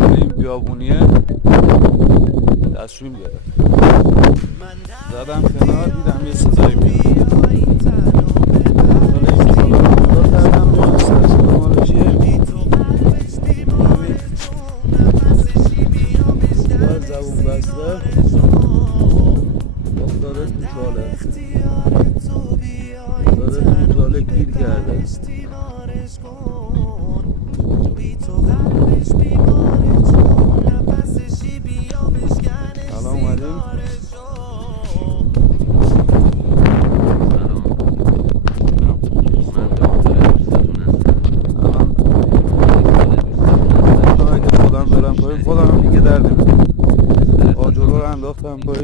الان این بیابونیه دستشویم گرفت، زدم کنار دیدم یه صدایی میاد. حالا این بالا رو کردم ببینم صدا مال چیه. با زبون بسته افتاده تو چاله، افتاده تو چاله گیر کرده. الان اومدیم الان اگه خودم برم پایین خودم دیگه در نمیدم، آجر رو انداختم پایین.